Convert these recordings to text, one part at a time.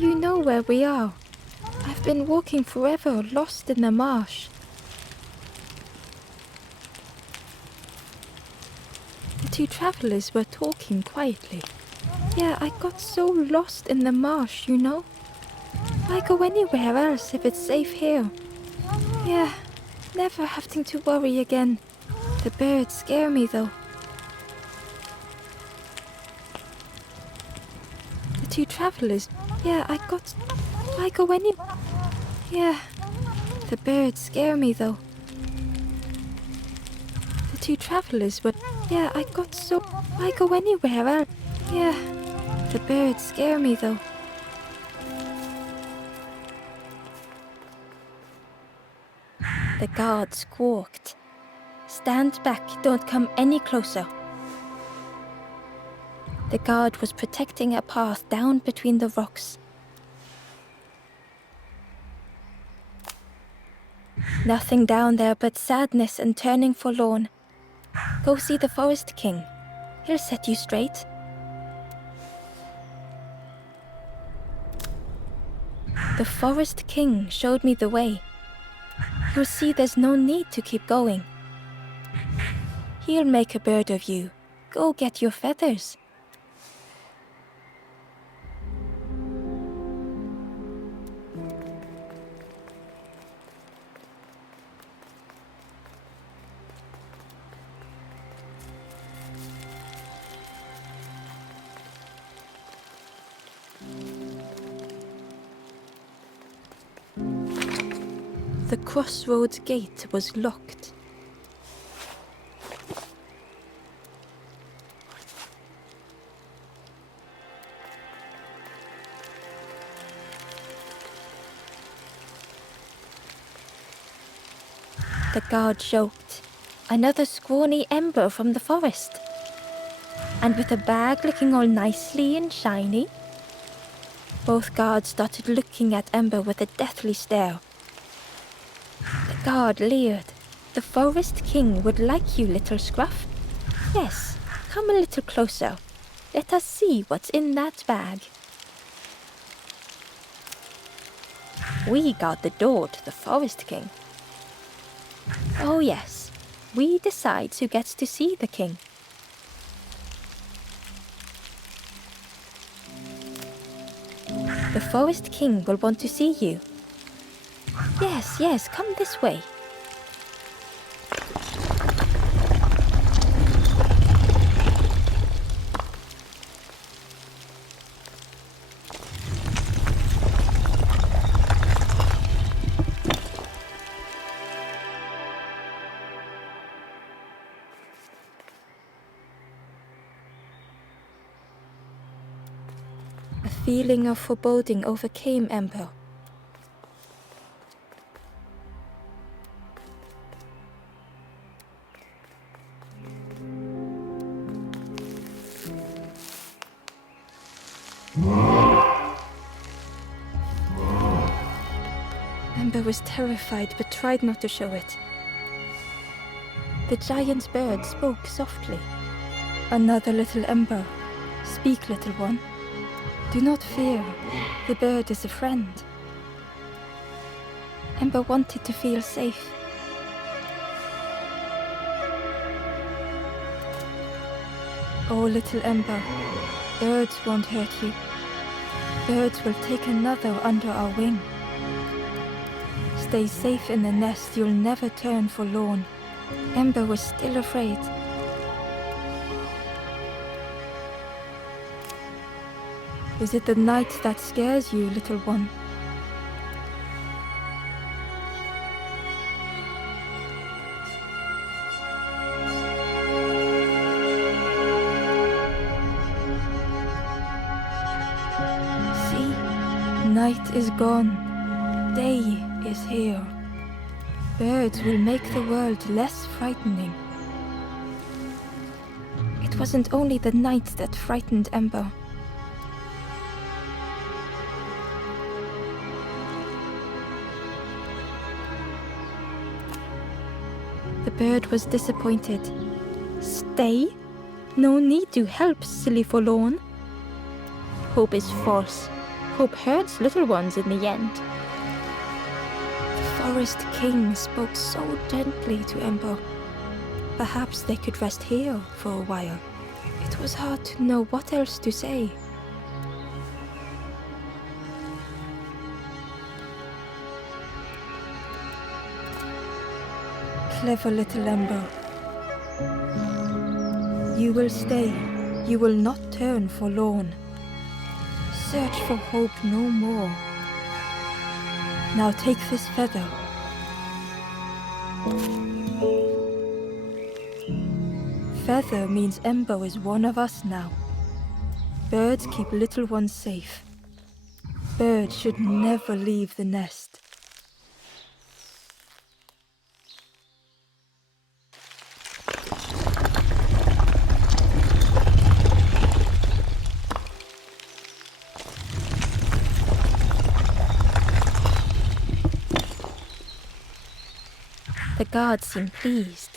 you know where we are? I've been walking forever, lost in the marsh. The two travelers were talking quietly. Yeah, I got so lost in the marsh, you know? Why go anywhere else if it's safe here? Yeah, never having to worry again. The birds scare me though. The two travelers, yeah, why go any... Yeah, the birds scare me though. The two travelers were, yeah, why go anywhere else? Yeah, the birds scare me though. The guard squawked. Stand back, don't come any closer. The guard was protecting a path down between the rocks. Nothing down there but sadness and turning forlorn. Go see the Forest King. He'll set you straight. The Forest King showed me the way. You'll see there's no need to keep going. He'll make a bird of you. Go get your feathers. The crossroads gate was locked. The guard joked. Another scrawny Ember from the forest. And with a bag looking all nicely and shiny. Both guards started looking at Ember with a deathly stare. The guard leered. The Forest King would like you, little scruff. Yes, come a little closer. Let us see what's in that bag. We guard the door to the Forest King. Oh yes, we decide who gets to see the king. The Forest King will want to see you. Yes, come this way. A feeling of foreboding overcame Ember. Ember was terrified but tried not to show it. The giant bird spoke softly. Another little Ember. Speak, little one. Do not fear. The bird is a friend. Ember wanted to feel safe. Oh, little Ember, birds won't hurt you. Birds will take another under our wing. Stay safe in the nest, you'll never turn forlorn. Ember was still afraid. Is it the night that scares you, little one? See, night is gone. Day is here. Birds will make the world less frightening. It wasn't only the night that frightened Ember. The bird was disappointed. Stay? No need to help, silly forlorn. Hope is false. hope hurts little ones in the end. The Forest King spoke so gently to Ember. Perhaps they could rest here for a while. It was hard to know what else to say. Clever little Ember. You will stay. You will not turn forlorn. Search for hope no more. Now take this feather. Feather means Ember is one of us now. Birds keep little ones safe. Birds should never leave the nest. The guards seem pleased.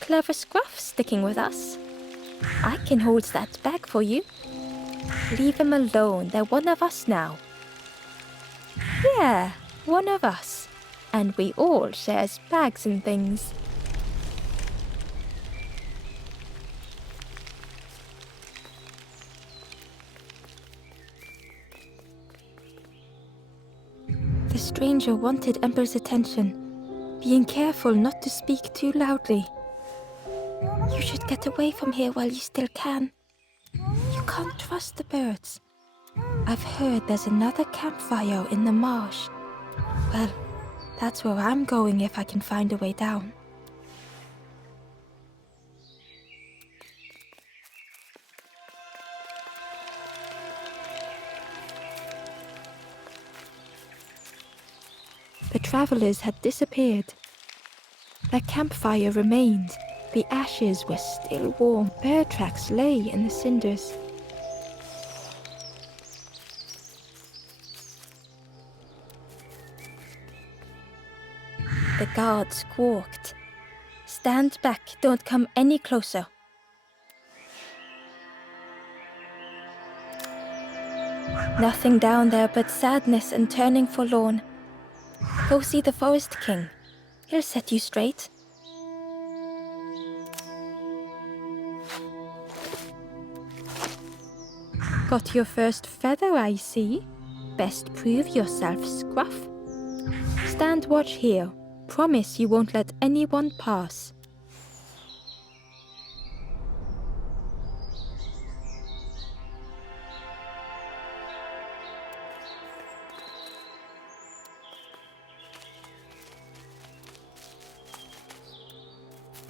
Clever Scruff sticking with us. I can hold that bag for you. Leave them alone, they're one of us now. Yeah, one of us. And we all shares bags and things. The stranger wanted Ember's attention, being careful not to speak too loudly. You should get away from here while you still can. You can't trust the birds. I've heard there's another campfire in the marsh. Well, that's where I'm going if I can find a way down. The travelers had disappeared. Their campfire remained. The ashes were still warm. Bear tracks lay in the cinders. The guard squawked. Stand back, don't come any closer. Nothing down there but sadness and turning forlorn. Go see the Forest King. He'll set you straight. Got your first feather, I see. Best prove yourself, Scruff. Stand watch here. Promise you won't let anyone pass.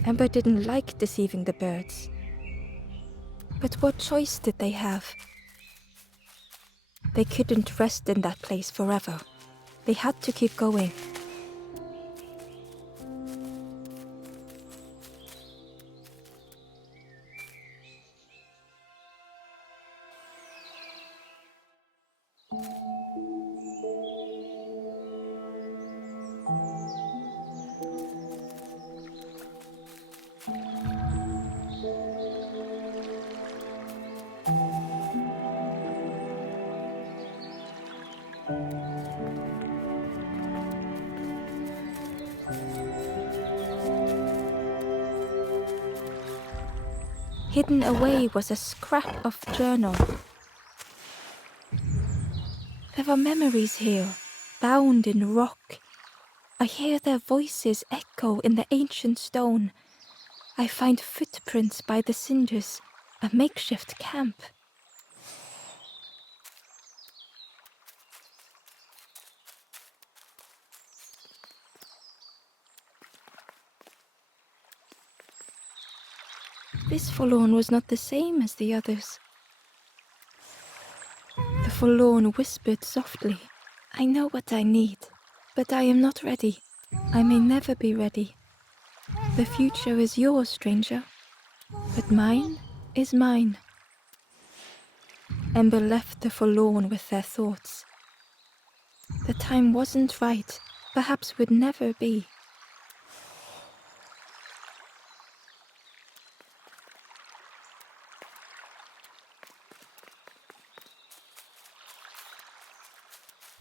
Ember didn't like deceiving the birds. But what choice did they have? They couldn't rest in that place forever. They had to keep going. Hidden away was a scrap of journal. There are memories here, bound in rock. I hear their voices echo in the ancient stone. I find footprints by the cinders, a makeshift camp. This forlorn was not the same as the others. The forlorn whispered softly, I know what I need, but I am not ready. I may never be ready. The future is yours, stranger, but mine is mine. Ember left the forlorn with their thoughts. The time wasn't right, perhaps would never be.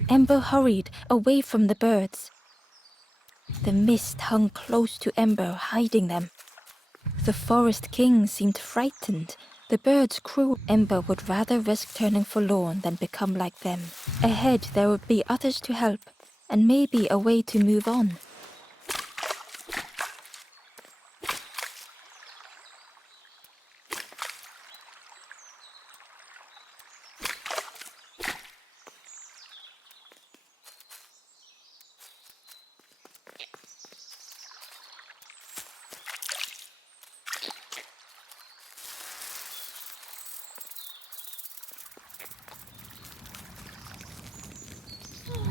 Ember hurried away from the birds. The mist hung close to Ember, hiding them. The forest king seemed frightened. The birds crew. Ember would rather risk turning forlorn than become like them. Ahead there would be others to help, and maybe a way to move on.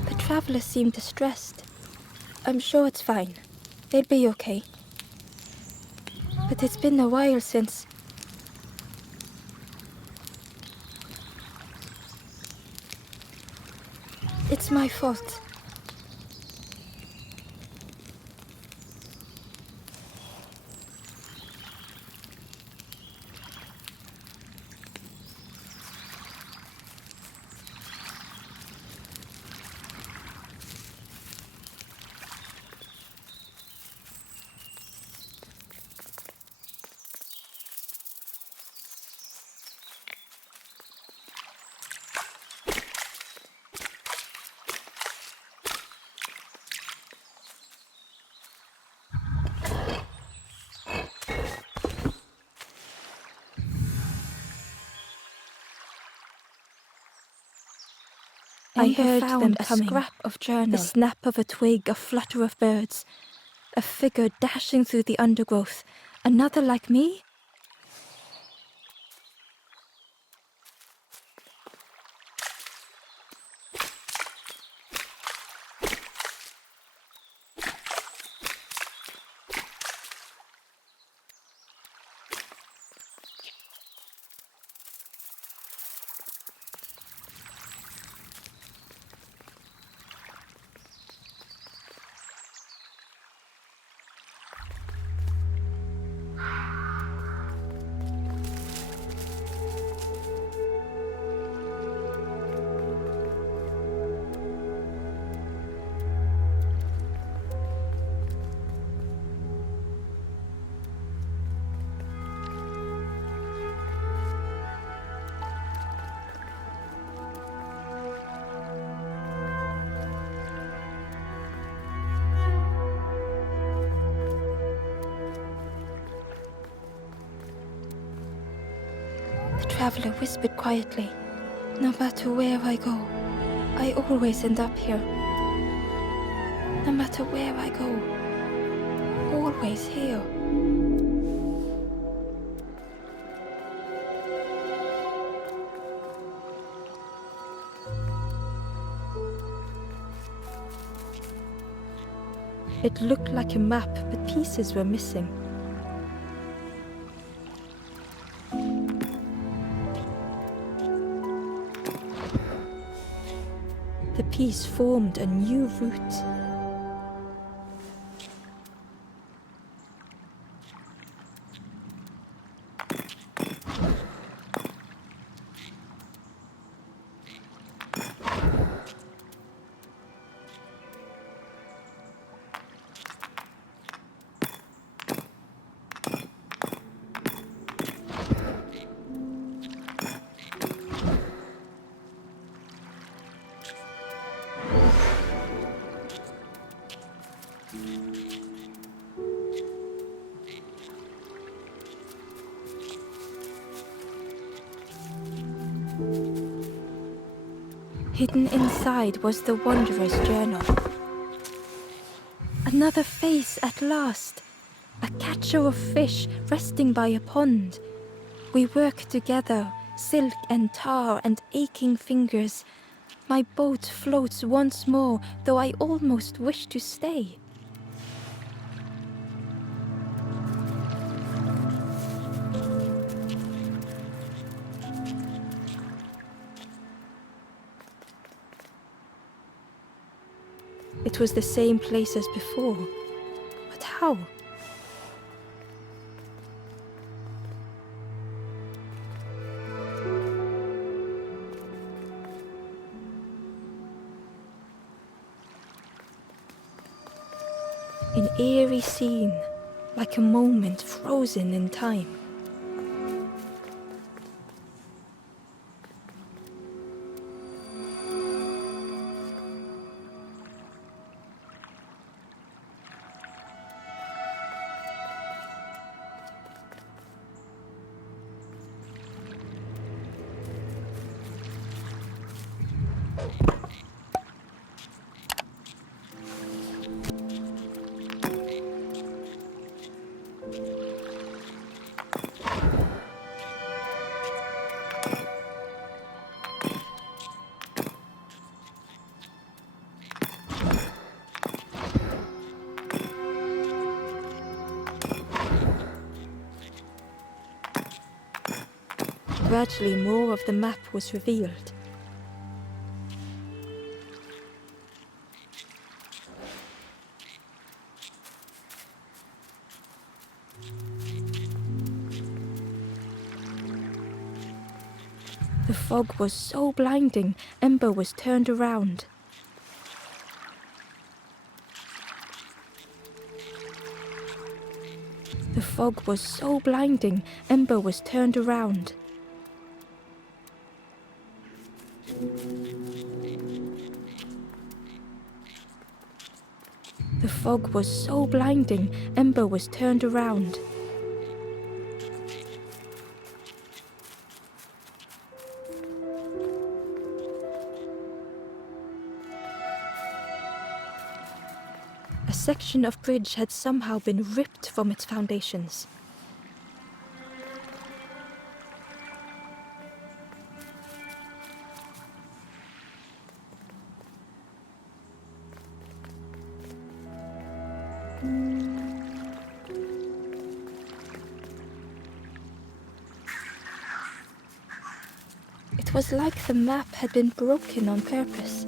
The travelers seemed distressed. I'm sure it's fine. They'll be okay. But it's been a while since... It's my fault. I heard them coming. A scrap of journal, the snap of a twig, a flutter of birds, a figure dashing through the undergrowth. Another like me? The traveler whispered quietly. No matter where I go, I always end up here. No matter where I go, always here. It looked like a map, but pieces were missing. The piece formed a new route. Hidden inside was the Wanderer's journal. Another face at last. A catcher of fish resting by a pond. We work together, silk and tar and aching fingers. My boat floats once more, though I almost wish to stay. It was the same place as before. But how? eerie scene, like a moment frozen in time. Gradually, more of the map was revealed. The fog was so blinding, Ember was turned around. The fog was so blinding, Ember was turned around. The fog was so blinding, Ember was turned around. A section of bridge had somehow been ripped from its foundations. It was like the map had been broken on purpose.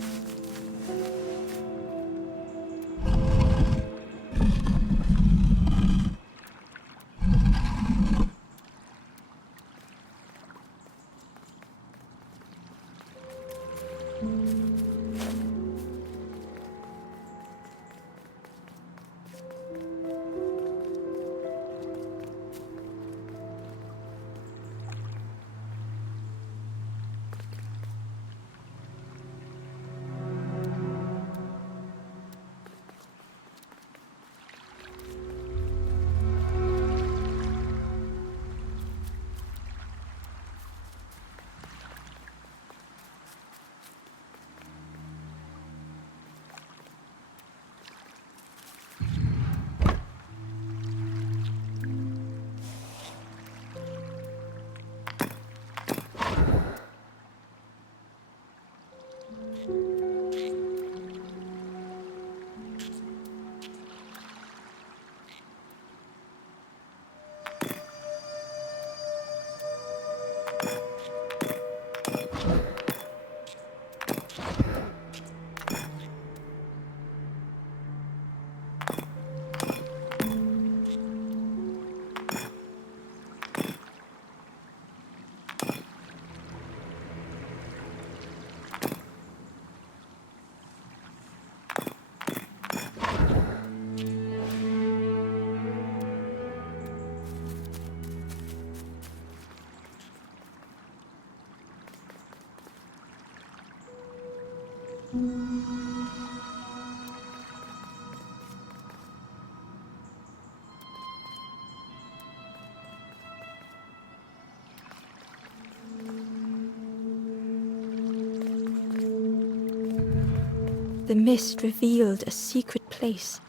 The mist revealed a secret place.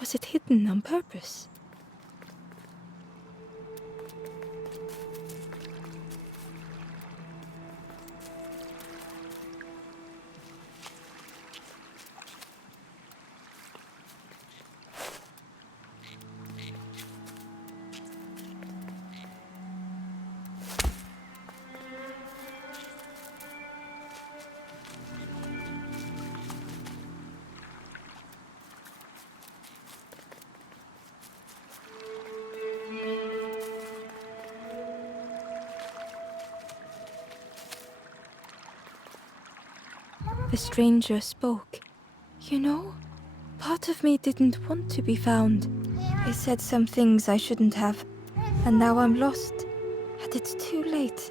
Was it hidden on purpose? The stranger spoke. You know, Part of me didn't want to be found. I said some things I shouldn't have, and now I'm lost, and it's too late.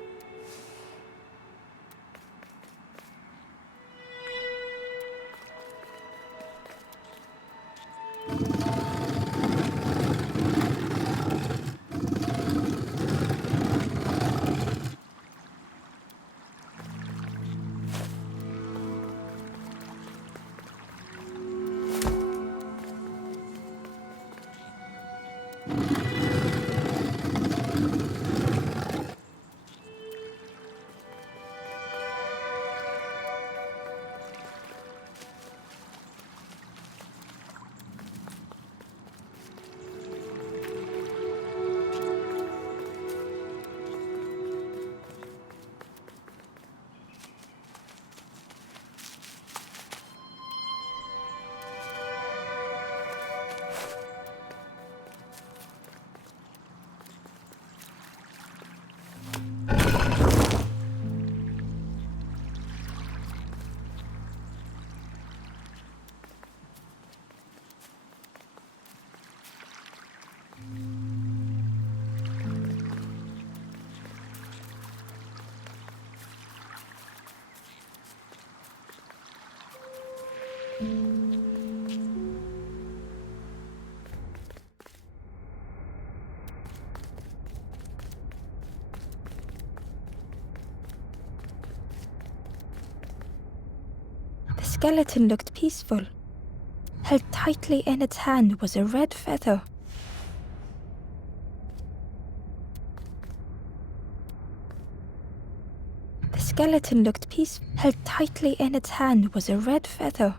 The skeleton looked peaceful. Held tightly in its hand was a red feather. The skeleton looked peaceful. Held tightly in its hand was a red feather.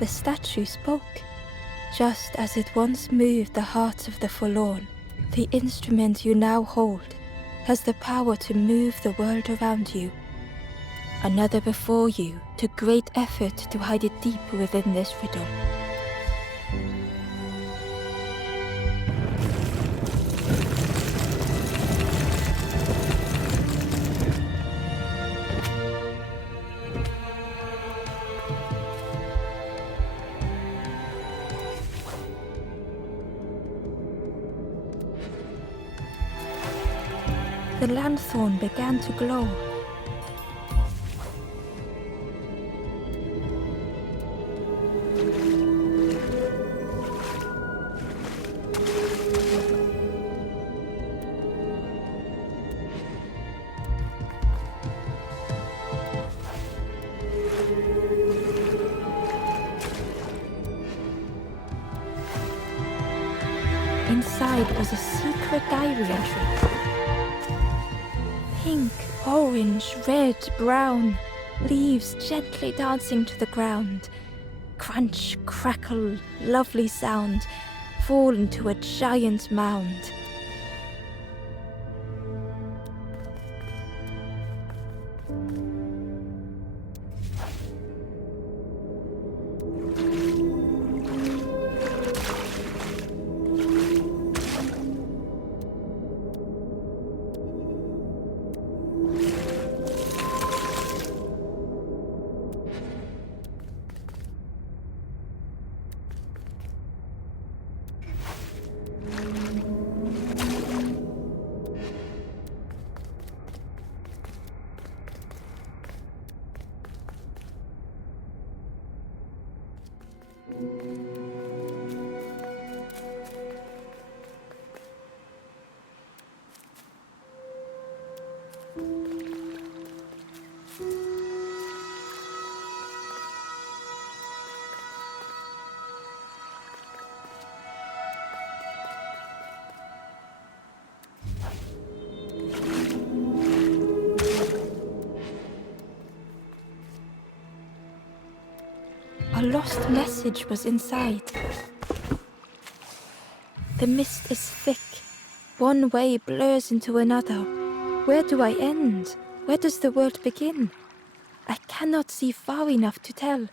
The statue spoke. Just as it once moved the hearts of the forlorn, the instrument you now hold has the power to move the world around you. Another before you took great effort to hide it deep within this riddle. The lanthorn began to glow. Inside was a secret diary entry. Pink, orange, red, brown, leaves gently dancing to the ground. Crunch, crackle, lovely sound, fall into a giant mound. A lost message was inside. The mist is thick. One way blurs into another. Where do I end? Where does the world begin? I cannot see far enough to tell.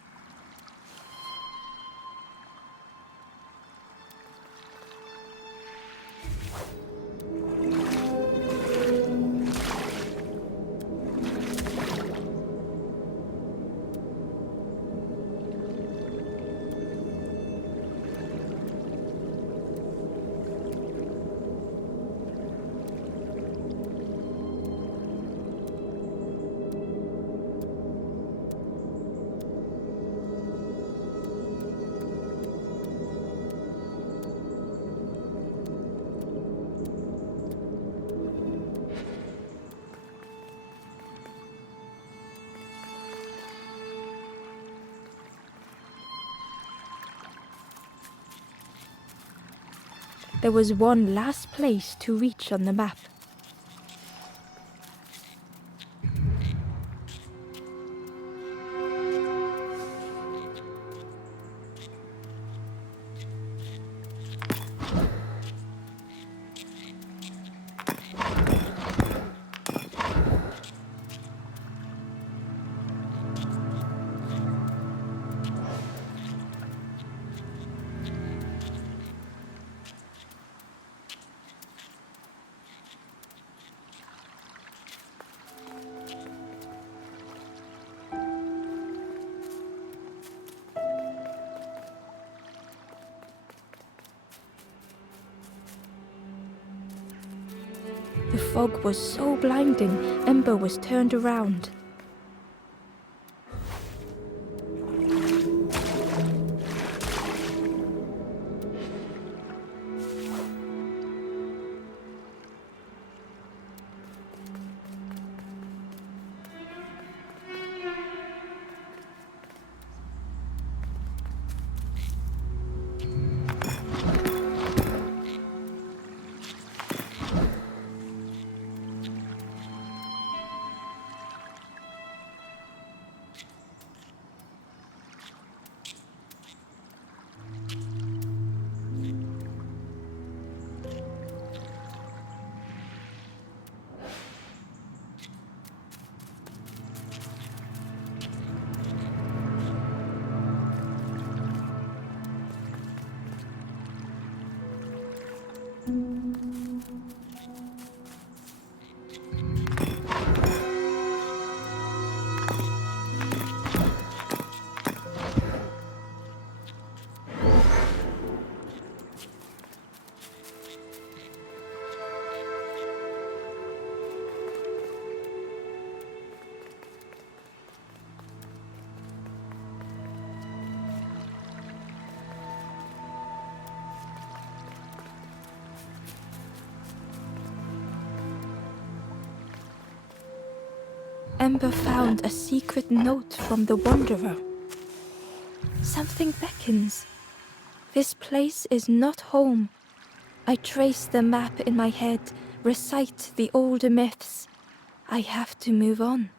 There was one last place to reach on the map. The fog was so blinding, Ember was turned around. Ember found a secret note from the Wanderer. Something beckons. This place is not home. I trace the map in my head, recite the older myths. I have to move on.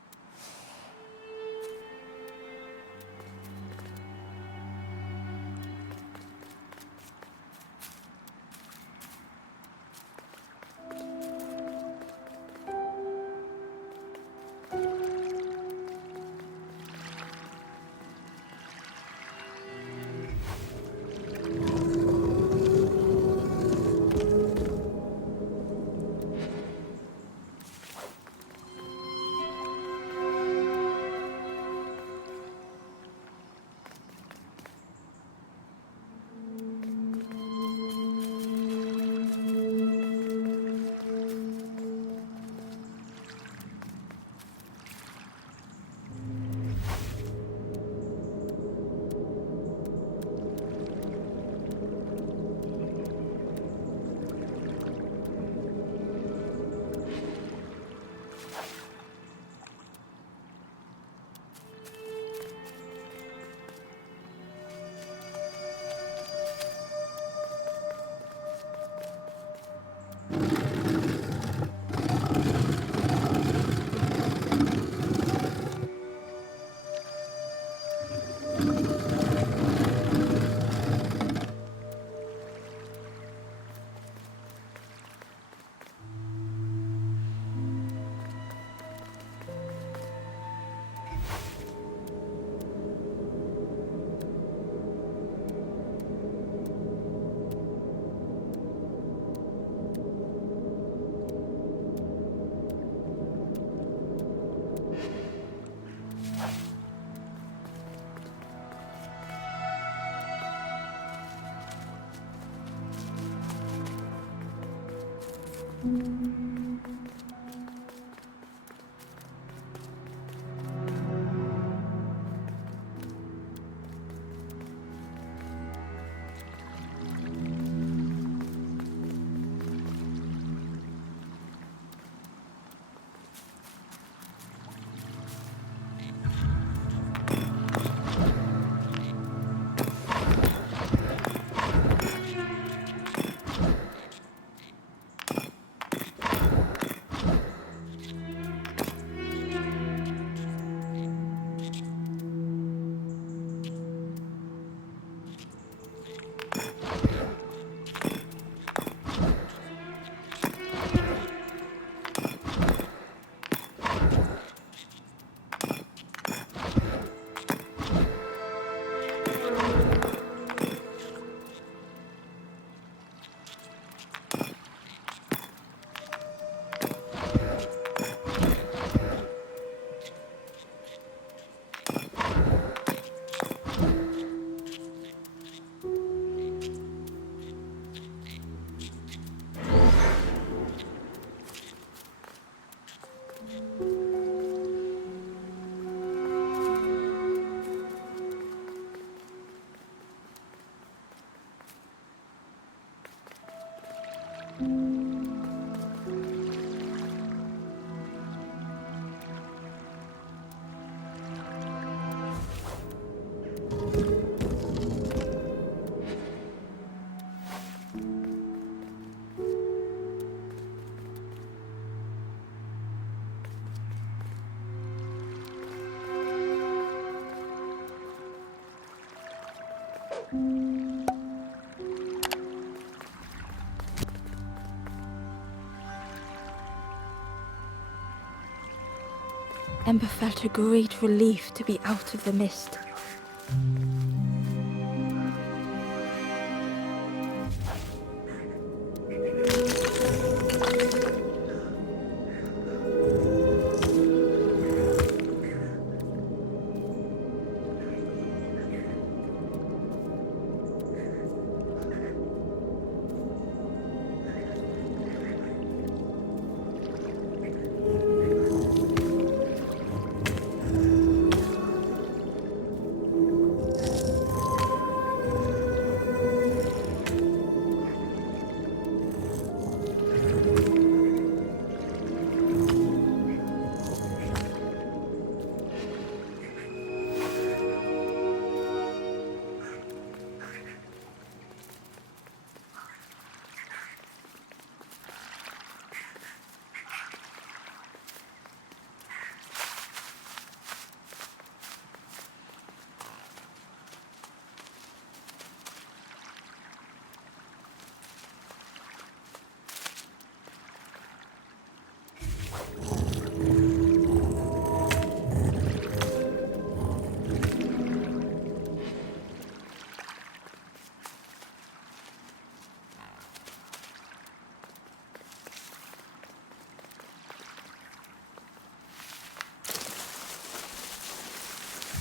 Ember felt a great relief to be out of the mist.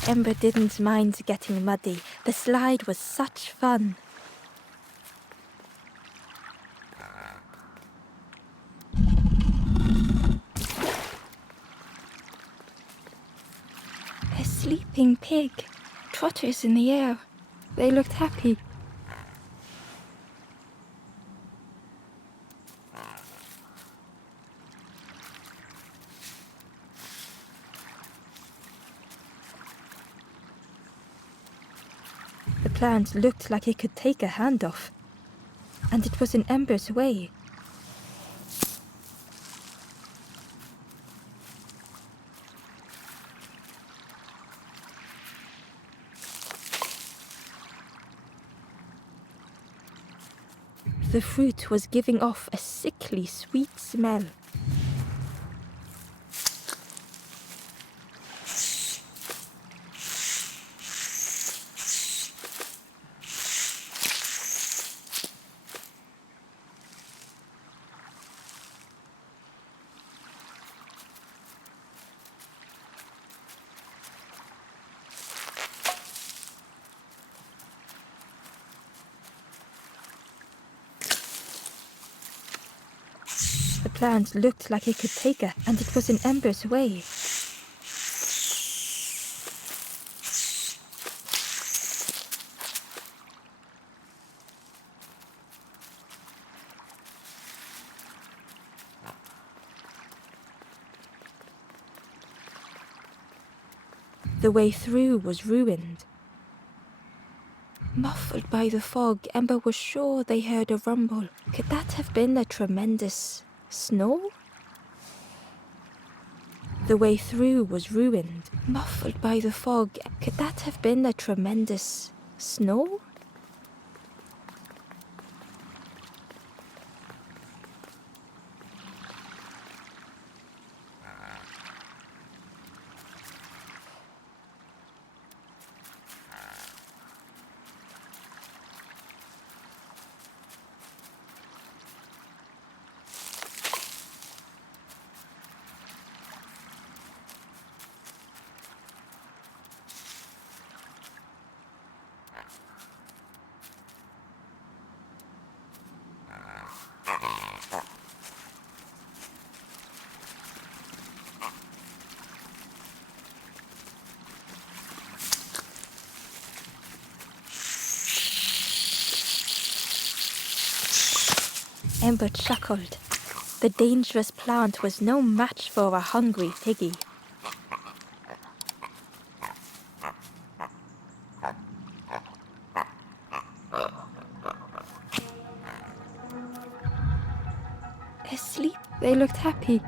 Ember didn't mind getting muddy. The slide was such fun. A sleeping pig. Trotters in the air. They looked happy. The plant looked like it could take a hand off. And it was in Ember's way. The fruit was giving off a sickly sweet smell. plant looked like it could take her, and it was in Ember's way. The way through was ruined. Muffled by the fog, Ember was sure they heard a rumble. Could that have been a tremendous snow? The way through was ruined. Muffled by the fog, could that have been a tremendous snow? Ember chuckled. The dangerous plant was no match for a hungry piggy. Asleep, they looked happy.